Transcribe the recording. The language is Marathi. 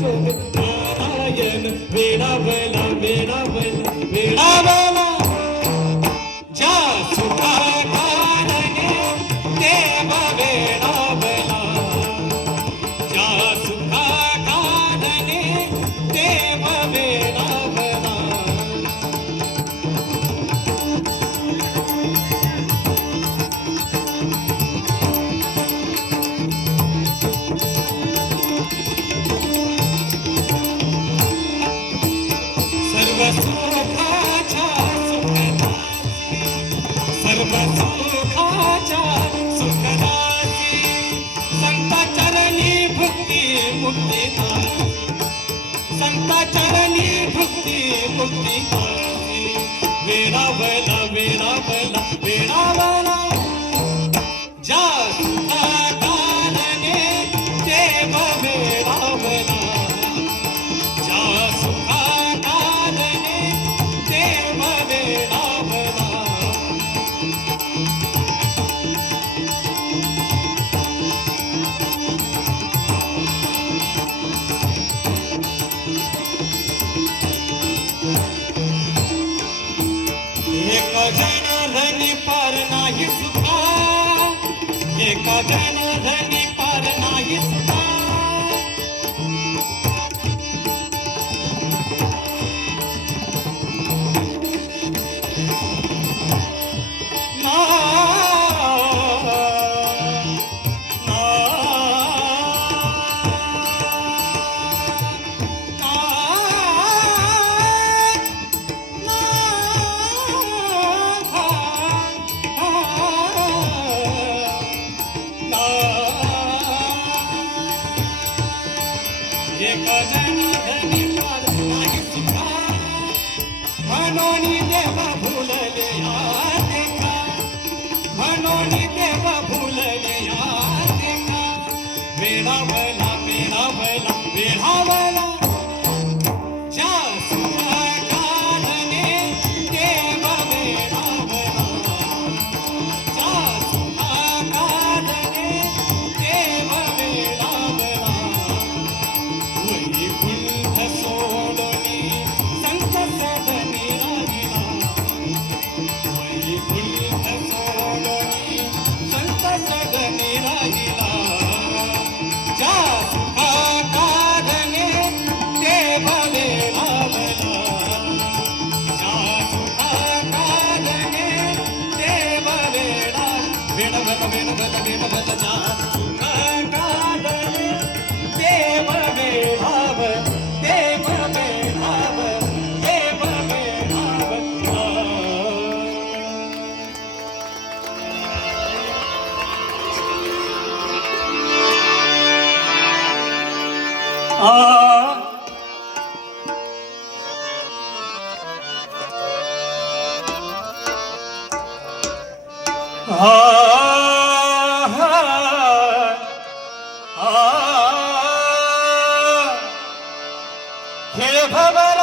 नारायण वेडावला वेडावला वेडावला ज्या सुखा कारणे देव वेडावला ज्या सुखा कारणे देव वेडावला सर्व सुखाच्या सुखदासी संता चरणी भक्ती मुक्ती संता चरणी भक्ती मुक्ती वेडावला वेडावला वेडावला ज्या सुखा कारणे देव वेडावला ज्या सुखा कारणे देव वेडावला एक जनार्दनी पार नाही सुखा एक जनार्दनी पार नाही सुखा एक जनार्दनी पार नाही सुखा म्हणून देव भुलले या देखा म्हणून देव भुलले या देखा वेडावला वेडावला वेडावला ज्या सुखा कारणे देव वेडावला ज्या सुखा कारणे देव वेडावला वैकुंठ सोडणी संत सदनी राहिला वैकुंठ सोडणी संत सदनी राहिला ज्या सुखा कारणे देव वेडावला ज्या सुखा कारणे देव वेडावला वेडावला वेडावला ज्या सुखा कारणे देव वेडाव देव वेडाव देव वेडाव हे भवर